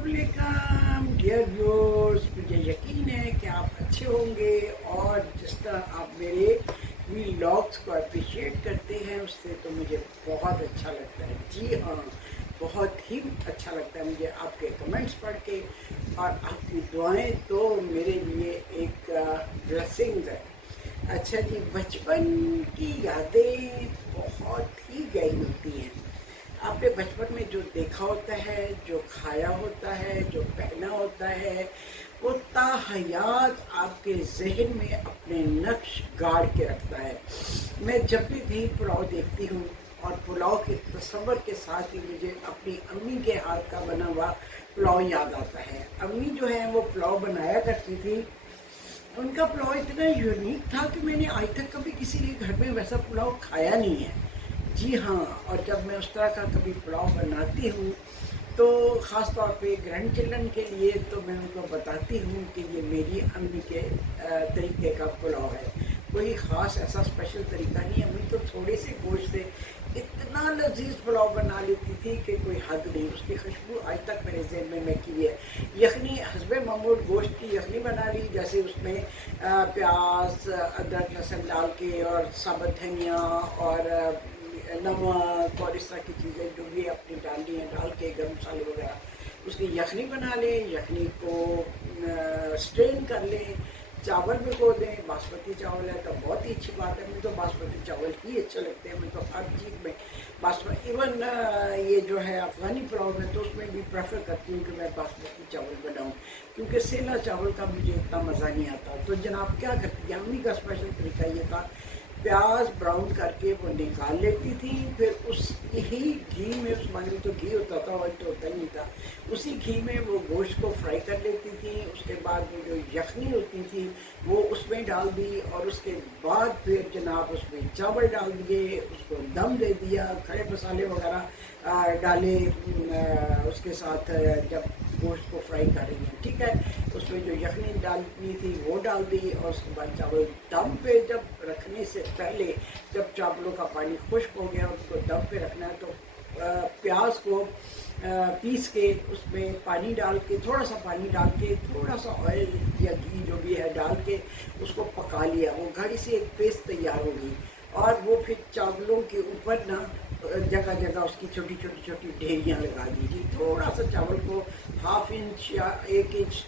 अस्सलामुअलैकुम dear viewers, मुझे यकीन है कि आप अच्छे होंगे और जिस तरह आप मेरे व्लॉग्स को अप्रिशिएट करते हैं उससे तो मुझे बहुत अच्छा लगता है। जी हाँ, बहुत ही अच्छा लगता है मुझे आपके कमेंट्स पढ़ के, और आपकी दुआएं तो मेरे लिए एक ब्लेसिंग्स है। अच्छा जी, बचपन की यादें बहुत ही गहरी होती हैं। आपने बचपन में जो देखा होता है, जो खाया होता है, जो पहना होता है, वो ताहयात आपके जहन में अपने नक्श गाड़ के रखता है। मैं जब भी कहीं पुलाव देखती हूँ और पुलाव के तस्वर के साथ ही मुझे अपनी अम्मी के हाथ का बना हुआ पुलाव याद आता है। अम्मी जो है वो पुलाव बनाया करती थी। उनका पुलाव इतना यूनिक था कि मैंने आज तक कभी किसी के घर में वैसा पुलाव खाया नहीं है। जी हाँ, और जब मैं उस तरह का कभी पुलाव बनाती हूँ तो ख़ास तौर पे ग्रैंड चिल्ड्रन के लिए तो मैं उनको बताती हूँ कि ये मेरी अम्मी के तरीके का पुलाव है। कोई ख़ास ऐसा स्पेशल तरीका नहीं है। अम्मी तो थोड़े से गोश्त से इतना लजीज पुलाव बना लेती थी कि कोई हद नहीं। उसकी खुशबू आज तक मेरे ज़हन में महकी है। यखनी हस्बे मामूल गोश्त की यखनी बना ली, जैसे उसमें प्याज, अदरक, लहसुन डाल के और साबुत धनिया और नमक और इस तरह की चीज़ें जो भी अपनी डालनी है डाल के, गरम मसाले वगैरह, उसकी यखनी बना लें। यखनी को स्ट्रेन कर लें, चावल भिगो दें। बासमती चावल है तो बहुत ही अच्छी बात है। मुझे तो बासमती चावल ही अच्छे लगते हैं। मैं तो हर चीज़ में बासमती, इवन ये जो है अफ़गानी पुलाव में तो उसमें भी प्रेफर करती हूँ कि मैं बासमती चावल बनाऊँ, क्योंकि सेला चावल का मुझे इतना मज़ा नहीं आता। तो जनाब क्या करती है, अम्मी का स्पेशल तरीका ये था, प्याज ब्राउन करके वो निकाल लेती थी, फिर उस ही घी में, उस माने तो घी होता था, ऑयल तो होता ही नहीं था, उसी घी में वो गोश्त को फ्राई कर लेती थी। उसके बाद वो जो यखनी होती थी वो उसमें डाल दी, और उसके बाद फिर जनाब उसमें चावल डाल दिए, उसको दम दे दिया, खड़े मसाले वगैरह डाले उसके साथ जब गोश्त को फ्राई कर रही हैं, ठीक है। उसमें जो यखनी डालनी थी वो डाल दी, और उसके बाद चावल दम पे जब रखने से पहले, जब चावलों का पानी खुश्क हो गया उसको दम पे रखना है, तो प्याज को पीस के उसमें पानी डाल के, थोड़ा सा पानी डाल के, थोड़ा सा ऑयल या घी जो भी है डाल के उसको पका लिया। वो घड़ी से एक पेस्ट तैयार होगी, और वो फिर चावलों के ऊपर ना जगह जगह उसकी छोटी छोटी छोटी ढेरियाँ लगा दीजिए। थोड़ा सा चावल को 1/2 इंच या 1 इंच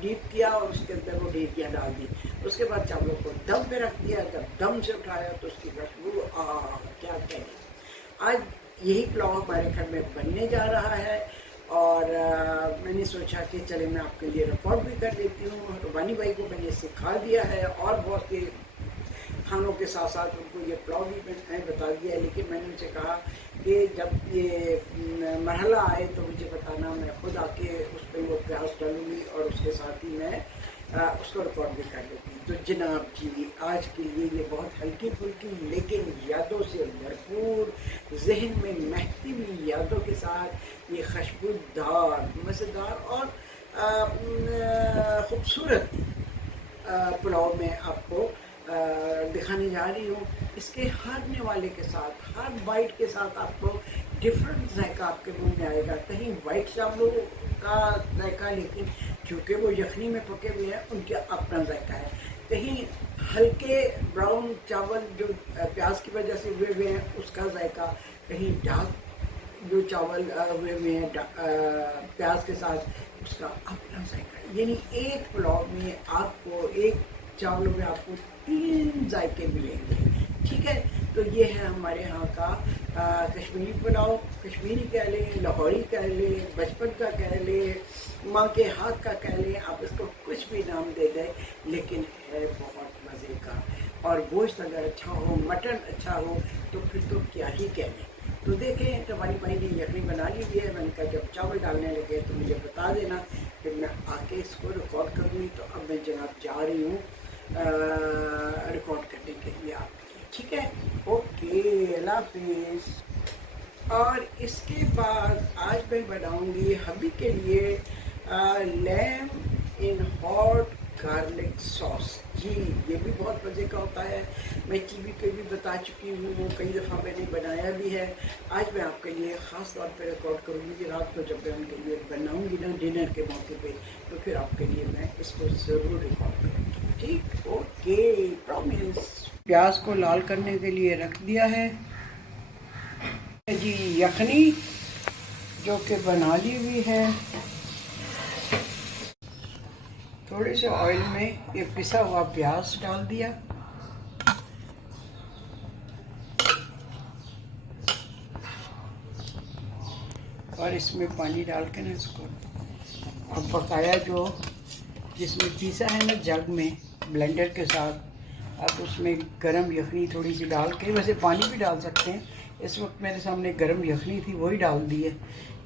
डीप किया और उसके अंदर वो ढेरियाँ डाल दी। उसके बाद चावलों को दम पे रख दिया। जब दम से उठाया तो उसकी खुशबू क्या कहने। आज यही पुलाव हमारे घर में बनने जा रहा है, और मैंने सोचा कि चले मैं आपके लिए रिकॉर्ड भी कर देती हूँ। रुबानी भाई को मैंने सिखा दिया है, और बहुत से खानों के साथ साथ उनको ये पुलाव भी मैंने बता दिया है, लेकिन मैंने उनसे कहा कि जब ये मरहला आए तो मुझे बताना, मैं खुद आके उस पर वो प्याज डालूँगी और उसके साथ ही मैं उसको रिकॉर्ड भी कर लूँगी। तो जनाब जी, आज के लिए ये बहुत हल्की फुल्की लेकिन यादों से भरपूर, जहन में महकती हुई यादों के साथ ये खुशबूदार, मज़ेदार और ख़ूबसूरत पुलाव में आपको दिखाने जा रही हूँ। इसके हर निवाले के साथ, हर बाइट के साथ आपको डिफरेंट जायका आपके मुंह में आएगा। कहीं वाइट चावलों का जायका, लेकिन चूँकि वो यखनी में पके हुए हैं उनका अपना जायका है। कहीं हल्के ब्राउन चावल जो प्याज की वजह से हुए हैं उसका जायका, कहीं डार्क जो चावल हुए हुए हैं प्याज के साथ उसका अपना जायका। यानी एक पुलाव में आपको, एक चावलों में आपको 3 जायके मिलेंगे, ठीक है। तो ये है हमारे यहाँ का कश्मीरी पुलाव। कश्मीरी कह लें, लाहौरी कह लें, बचपन का कह लें, माँ के हाथ का कह लें, आप इसको कुछ भी नाम दे दें, लेकिन है बहुत मज़े का। और गोश्त अगर अच्छा हो, मटन अच्छा हो, तो फिर तो क्या ही कहने। तो देखें, रवानी भाई ने यखनी बना ली है। मैंने कहा जब चावल डालने लगे तो मुझे बता देना, फिर मैं आके इसको रिकॉर्ड करूँगी। तो अब मैं जनाब जा रही हूँ रिकॉर्ड करने के लिए आपके लिए, ठीक है। ओके, अल्लाह हाफिज़। और इसके बाद आज मैं बनाऊँगी हबी के लिए lamb in hot garlic sauce. जी ये भी बहुत मज़े का होता है। मैं टीवी पे भी बता चुकी हूँ, वो कई दफ़ा मैंने बनाया भी है। आज मैं आपके लिए ख़ास तौर पे रिकॉर्ड करूँगी रात को, जब मैं उनके लिए बनाऊँगी ना डिनर के मौके पे, तो फिर आपके लिए मैं इसको ज़रूर रिकॉर्ड करूँगी। ठीक, ओके, प्रॉमिस। प्याज को लाल करने के लिए रख दिया है जी। यखनी जो कि बना ली हुई है, थोड़े से ऑयल में ये पिसा हुआ प्याज डाल दिया, और इसमें पानी डाल के ना इसको अब बकाया जो जिसमें पीसा है ना जग में ब्लेंडर के साथ, अब उसमें गरम यखनी थोड़ी सी डाल के, वैसे पानी भी डाल सकते हैं, इस वक्त मेरे सामने गरम यखनी थी वही डाल दी है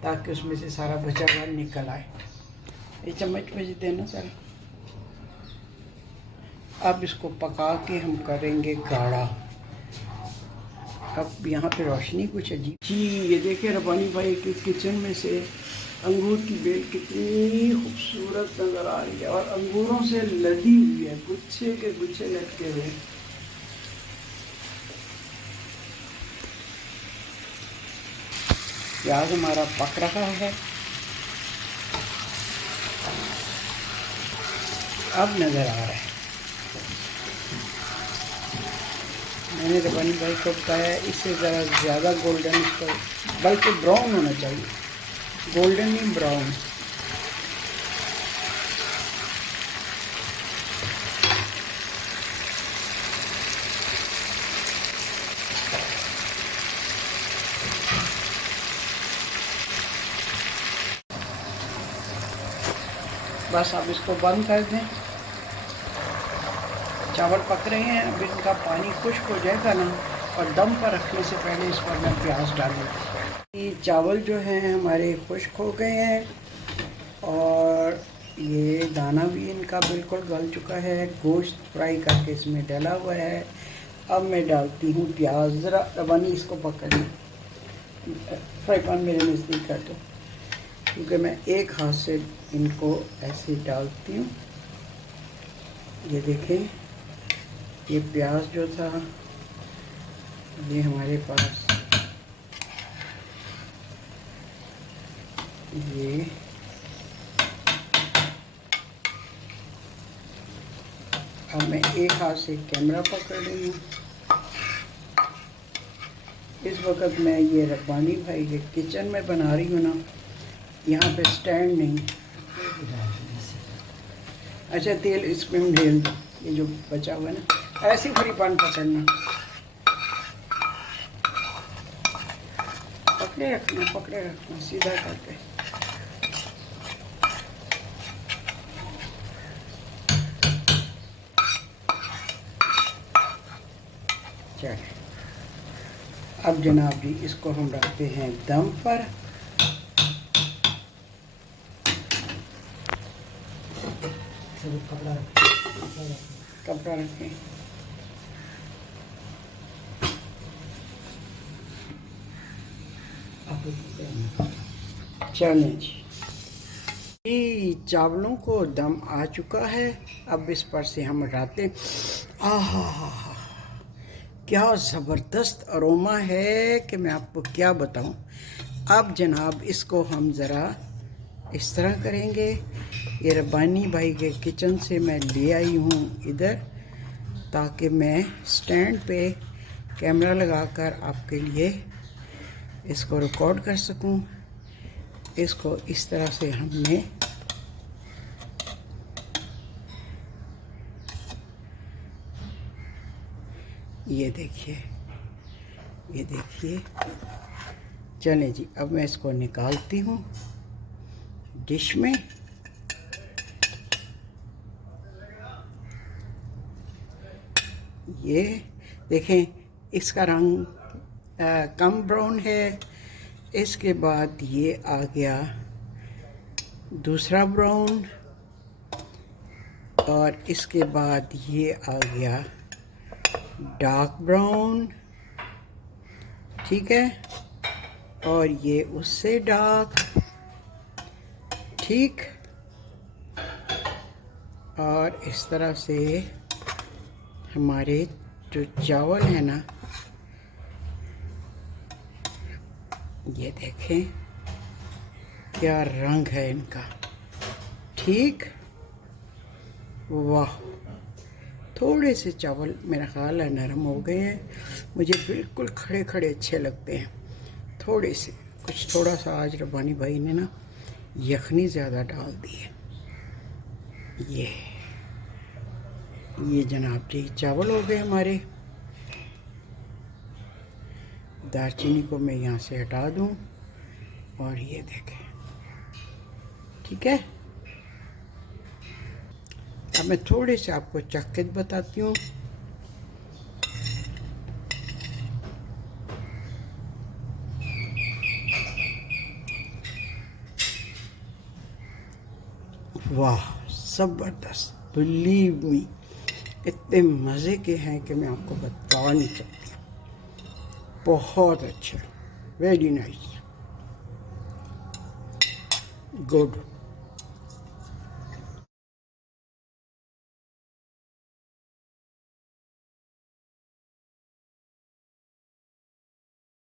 ताकि उसमें से सारा बचा हुआ निकल आए। ये चम्मच में देना सर। अब इसको पका के हम करेंगे गाढ़ा। अब यहाँ पे रोशनी कुछ अजीब जी, ये देखिए रब्बानी भाई की किचन में से अंगूर की बेल कितनी खूबसूरत नज़र आ रही है, और अंगूरों से लदी हुई है, गुच्छे के गुच्छे लटके हुए। प्याज हमारा पक रहा है, अब नज़र आ रहा है। मैंने रब्बानी भाई को बताया इससे ज़रा ज़्यादा गोल्डन, इसको बल्कि ब्राउन होना चाहिए, गोल्डन नहीं ब्राउन। बस अब इसको बंद कर दें। चावल पक रहे हैं, अब इनका पानी खुश्क हो जाएगा ना, और दम पर रखने से पहले इस पर मैं प्याज डालूँगी। ये चावल जो हैं हमारे खुश्क हो गए हैं, और ये दाना भी इनका बिल्कुल गल चुका है, गोश्त फ्राई करके इसमें डाला हुआ है। अब मैं डालती हूँ प्याज। ज़रा रवानी इसको पकड़ ली, फ्राई पैन मेरे नज़दीक कर दो, क्योंकि मैं एक हाथ से इनको ऐसे डालती हूँ। ये देखें, ये प्याज जो था ये हमारे पास, ये अब मैं एक हाथ से कैमरा पकड़ रही हूँ। इस वक्त मैं ये रब्बानी भाई के किचन में बना रही हूँ ना, यहाँ पे स्टैंड नहीं। अच्छा तेल इसमें ढेल दो, ये जो बचा हुआ है ना, ऐसे फ्री पान पकड़ना, पकड़े रखना सीधा करके। चलिए अब जनाब जी इसको हम रखते हैं दम पर। कपड़ा रखें। चलें जी, चावलों को दम आ चुका है। अब इस पर से हम हटाते। आहा, क्या ज़बरदस्त अरोमा है कि मैं आपको क्या बताऊं। अब जनाब इसको हम ज़रा इस तरह करेंगे। ये रब्बानी भाई के किचन से मैं ले आई हूँ इधर, ताकि मैं स्टैंड पे कैमरा लगाकर आपके लिए इसको रिकॉर्ड कर सकूं। इसको इस तरह से हमने ये देखिए, ये देखिए। चलें जी, अब मैं इसको निकालती हूँ डिश में। ये देखें, इसका रंग कम ब्राउन है। इसके बाद ये आ गया दूसरा ब्राउन, और इसके बाद ये आ गया डार्क ब्राउन, ठीक है, और ये उससे डार्क, ठीक। और इस तरह से हमारे जो चावल है ना, ये देखें क्या रंग है इनका। ठीक, वाह। थोड़े से चावल मेरा ख्याल है नरम हो गए हैं। मुझे बिल्कुल खड़े खड़े अच्छे लगते हैं। थोड़े से कुछ थोड़ा सा आज रब्बानी भाई ने ना यखनी ज़्यादा डाल दी है। ये जनाब जी चावल हो गए हमारे। दालचीनी को मैं यहाँ से हटा दूँ और ये देखें, ठीक है। अब मैं थोड़े से आपको चख के बताती हूँ। वाह, ज़बरदस्त, बिलीव मी, इतने मज़े के हैं कि मैं आपको बता नहीं सकती। बहुत अच्छा, वेरी नाइस, गुड।